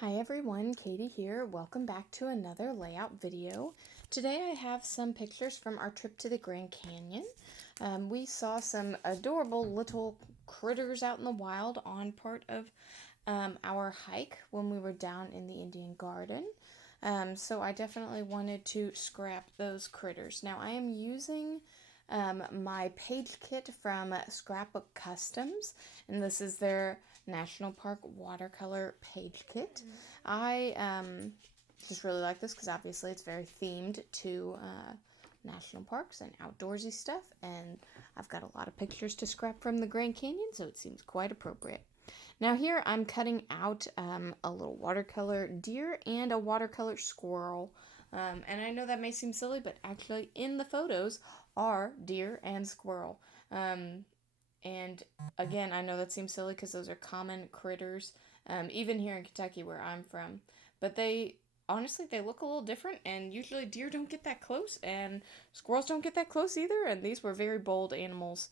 Hi everyone, Katie here. Welcome back to another layout video. Today I have some pictures from our trip to the Grand Canyon. We saw some adorable little critters out in the wild on part of our hike when we were down in the Indian Garden. So I definitely wanted to scrap those critters. Now I am using my page kit from Scrapbook Customs, and this is their National Park watercolor page kit. I just really like this because obviously it's very themed to national parks and outdoorsy stuff, and I've got a lot of pictures to scrap from the Grand Canyon, so it seems quite appropriate. Now here I'm cutting out a little watercolor deer and a watercolor squirrel. And I know that may seem silly, but actually in the photos are deer and squirrel. And again, I know that seems silly because those are common critters, even here in Kentucky where I'm from. But honestly, they look a little different, and usually deer don't get that close, and squirrels don't get that close either, and these were very bold animals.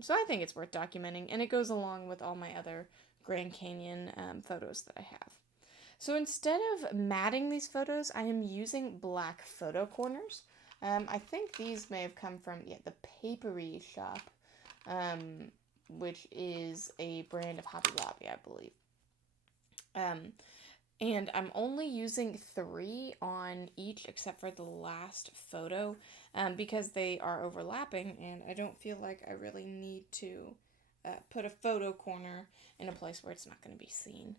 So I think it's worth documenting, and it goes along with all my other Grand Canyon photos that I have. So instead of matting these photos, I am using black photo corners. I think these may have come from, the Papery shop, which is a brand of Hobby Lobby, I believe. And I'm only using 3 on each except for the last photo because they are overlapping, and I don't feel like I really need to put a photo corner in a place where it's not going to be seen.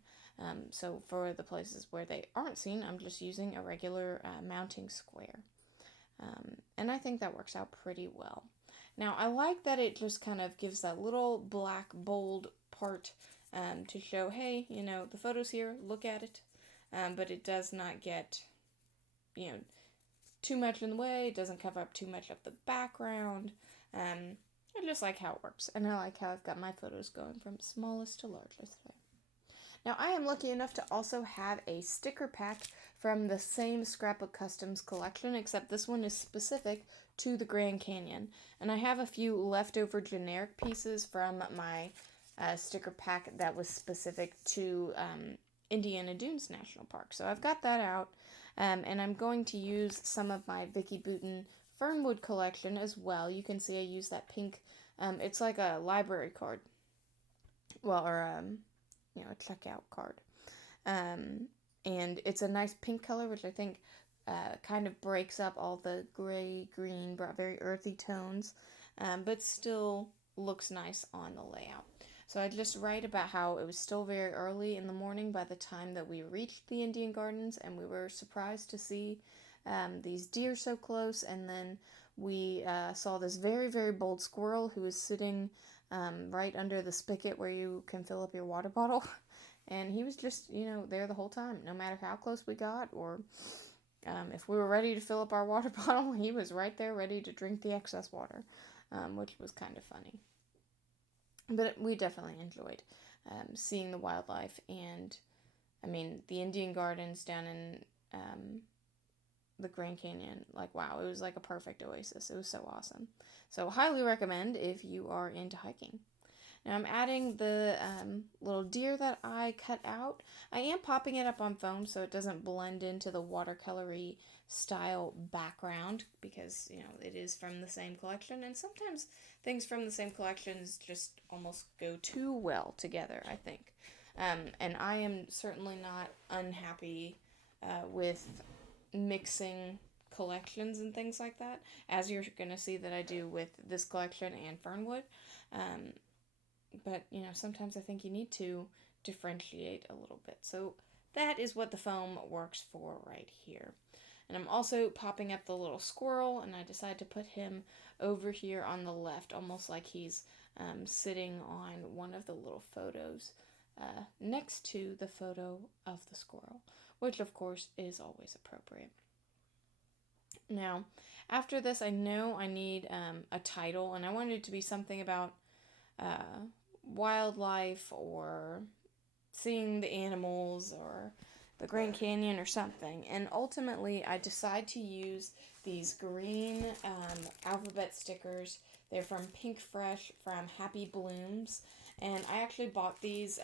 So for the places where they aren't seen, I'm just using a regular mounting square. And I think that works out pretty well. Now, I like that it just kind of gives that little black bold part to show, hey, the photo's here, look at it. But it does not get, too much in the way. It doesn't cover up too much of the background. I just like how it works. And I like how I've got my photos going from smallest to largest today. Now, I am lucky enough to also have a sticker pack from the same Scrapbook Customs collection, except this one is specific to the Grand Canyon. And I have a few leftover generic pieces from my sticker pack that was specific to Indiana Dunes National Park. So I've got that out, and I'm going to use some of my Vicky Bouton Fernwood collection as well. You can see I use that pink, it's like a library card, or a checkout card. And it's a nice pink color, which I think kind of breaks up all the gray, green, very earthy tones, but still looks nice on the layout. So I just write about how it was still very early in the morning by the time that we reached the Indian Gardens, and we were surprised to see these deer so close, and then we saw this very, very bold squirrel who was sitting right under the spigot where you can fill up your water bottle. And he was just, there the whole time, no matter how close we got, or if we were ready to fill up our water bottle, he was right there ready to drink the excess water, which was kind of funny. But we definitely enjoyed seeing the wildlife, and, the Indian Gardens down in the Grand Canyon, wow, it was like a perfect oasis. It was so awesome. So highly recommend if you are into hiking. Now I'm adding the little deer that I cut out. I am popping it up on foam so it doesn't blend into the watercolory style background because, it is from the same collection. And sometimes things from the same collections just almost go too well together, I think. And I am certainly not unhappy with mixing collections and things like that, as you're going to see that I do with this collection and Fernwood. But, sometimes I think you need to differentiate a little bit. So that is what the foam works for right here. And I'm also popping up the little squirrel, and I decided to put him over here on the left, almost like he's sitting on one of the little photos next to the photo of the squirrel, which of course is always appropriate. Now, after this, I know I need a title, and I wanted it to be something about wildlife or seeing the animals or the Grand Canyon or something. And ultimately, I decide to use these green alphabet stickers. They're from Pink Fresh from Happy Blooms, And I actually bought these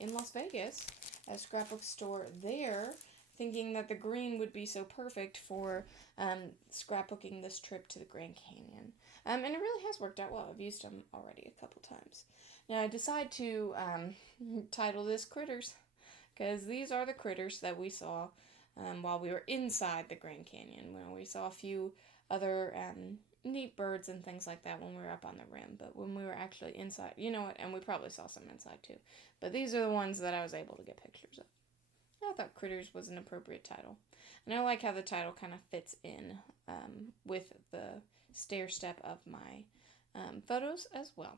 in Las Vegas at a scrapbook store there, thinking that the green would be so perfect for scrapbooking this trip to the Grand Canyon. And it really has worked out well. I've used them already a couple times. Now I decide to title this Critters, because these are the critters that we saw while we were inside the Grand Canyon. We saw a few other neat birds and things like that when we were up on the rim, but when we were actually inside, you know what, and we probably saw some inside too, but these are the ones that I was able to get pictures of. I thought Critters was an appropriate title, and I like how the title kind of fits in with the stair step of my photos as well.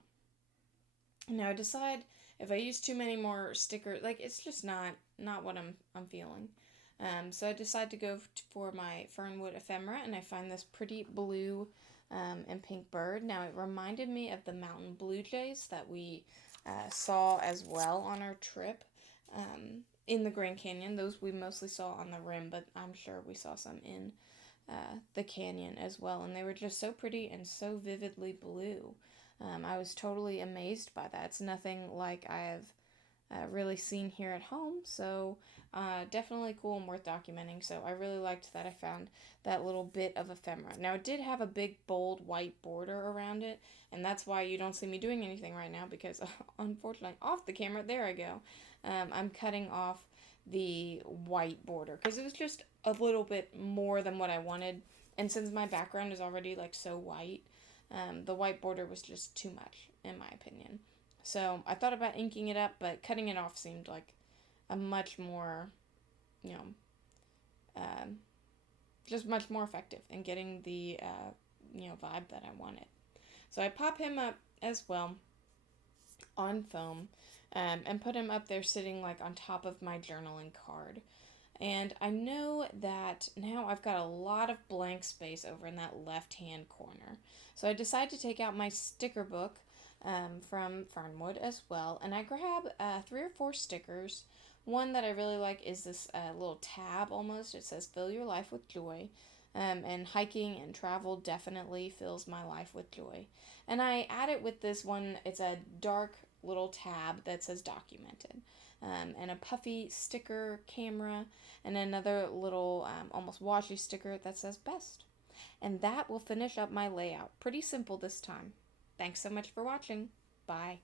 Now I decide if I use too many more stickers, like it's just not what I'm feeling. So I decide to go for my Fernwood ephemera, and I find this pretty blue and pink bird. Now it reminded me of the mountain blue jays that we saw as well on our trip in the Grand Canyon. Those we mostly saw on the rim, but I'm sure we saw some in the canyon as well, and they were just so pretty and so vividly blue. I was totally amazed by that. It's nothing like I have really seen here at home, so definitely cool and worth documenting. So I really liked that I found that little bit of ephemera. Now it did have a big bold white border around it, and that's why you don't see me doing anything right now, because unfortunately off the camera, there I go, I'm cutting off the white border because it was just a little bit more than what I wanted, and since my background is already like so white, the white border was just too much in my opinion. So I thought about inking it up, but cutting it off seemed like a much more, you know, just much more effective in getting the, vibe that I wanted. So I pop him up as well on foam, and put him up there sitting like on top of my journaling card. And I know that now I've got a lot of blank space over in that left-hand corner. So I decide to take out my sticker book from Fernwood as well, and I grab 3 or 4 stickers. One that I really like is this little tab almost. It says, "Fill your life with joy." And hiking and travel definitely fills my life with joy. And I add it with this one. It's a dark little tab that says "Documented." And a puffy sticker camera, and another little almost washi sticker that says "Best." And that will finish up my layout. Pretty simple this time. Thanks so much for watching. Bye.